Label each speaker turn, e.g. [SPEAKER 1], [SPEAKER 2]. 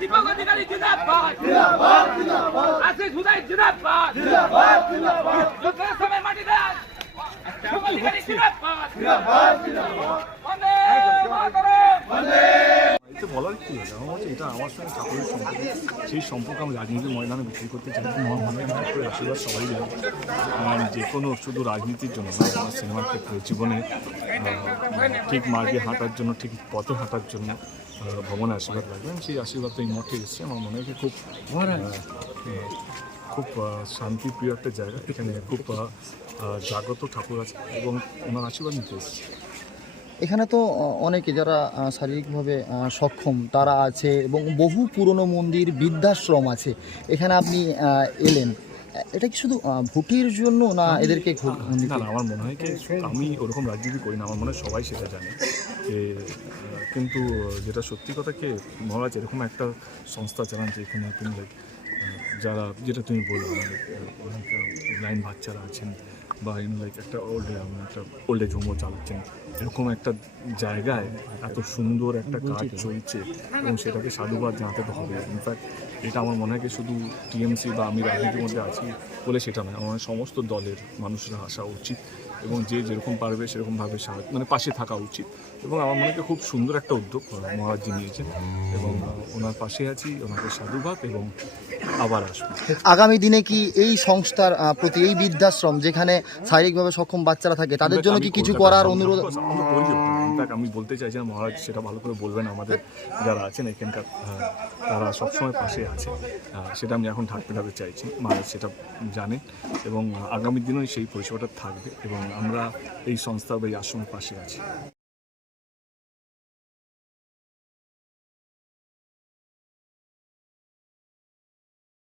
[SPEAKER 1] দীপক অধিকারী জিন্দাবাদ। জিন্দাবাদ জিন্দাবাদ। আশিস হুদাই জিন্দাবাদ। জিন্দাবাদ জিন্দাবাদ। দীপক অধিকারী জিন্দাবাদ। জিন্দাবাদ জিন্দাবাদ।
[SPEAKER 2] এটা আমার ঠাকুরের সেই সম্পর্ক আমি রাজনীতির ময়দানে বিক্রি করতে চাই না। আমার মনে হয় ঠাকুরের আশীর্বাদ সবাই আর যে কোনো শুধু রাজনীতির জন্য আমার সিনেমার ক্ষেত্রে জীবনে ঠিক মার্গে হাঁটার জন্য ঠিক পথে হাঁটার জন্য ভগবানের আশীর্বাদ লাগবেন সেই আশীর্বাদ এই মঠে এসছে আমার মনে হয় খুব খুব শান্তিপ্রিয় একটা জায়গা এখানে খুব জাগ্রত ঠাকুর আছে এবং ওনার আশীর্বাদ নিতে এসেছে
[SPEAKER 3] এখানে তো অনেকে যারা শারীরিকভাবে সক্ষম তারা আছে এবং বহু পুরনো মন্দির বৃদ্ধাশ্রম আছে। এখানে আপনি এলেন। এটা কি শুধু ভোটের জন্য না এদেরকে
[SPEAKER 2] না না আমার মনে হয় কি আমি ওরকম রাজনীতি করি না আমার মনে হয় সবাই সেটা জানে। যে কিন্তু যেটা সত্যি কথা কি মহারাজ এরকম একটা সংস্থা চালান যে এখানে তিনি যারা যেটা তুমি বলো লাইন বাচ্চারা আছেন বা ইন লাইক একটা ওল্ড একটা ওল্ড এজ হোমও চালাচ্ছেন এরকম একটা জায়গায় এত সুন্দর একটা কাজ চলছে এবং সেটাকে সাধুবাদ জানাতে তো হবে। ইনফ্যাক্ট এটা আমার মনে হয় শুধু টিএমসি বা আমি রাজনীতির মধ্যে আছি বলে সেটা নয় আমার সমস্ত দলের মানুষরা আসা উচিত এবং যে যেরকম পারবে সেরকমভাবে সাহায্য মানে পাশে থাকা উচিত। এবং আমার মনে হয় খুব সুন্দর একটা উদ্যোগ মহারাজজি নিয়েছেন এবং ওনার পাশে আছি ওনাকে সাধুবাদ এবং আবার আসব।
[SPEAKER 3] আগামী দিনে কি এই সংস্থার প্রতি এই বৃদ্ধাশ্রম যেখানে শারীরিকভাবে সক্ষম বাচ্চারা থাকে তাদের জন্য কি কিছু করার অনুরোধ?
[SPEAKER 2] ইনফ্যাক্ট আমি বলতে চাইছি না মহারাজ, সেটা ভালো করে বলবেন আমাদের যারা আছেন এখানকার তারা সবসময় পাশে আছে। সেটা আমি এখন থাকতে থাকতে চাইছি, মহারাজ সেটা জানেন এবং আগামী দিনেও সেই পরিষেবাটা থাকবে এবং আমরা এই সংস্থা বা এই আশ্রমের পাশে আছি।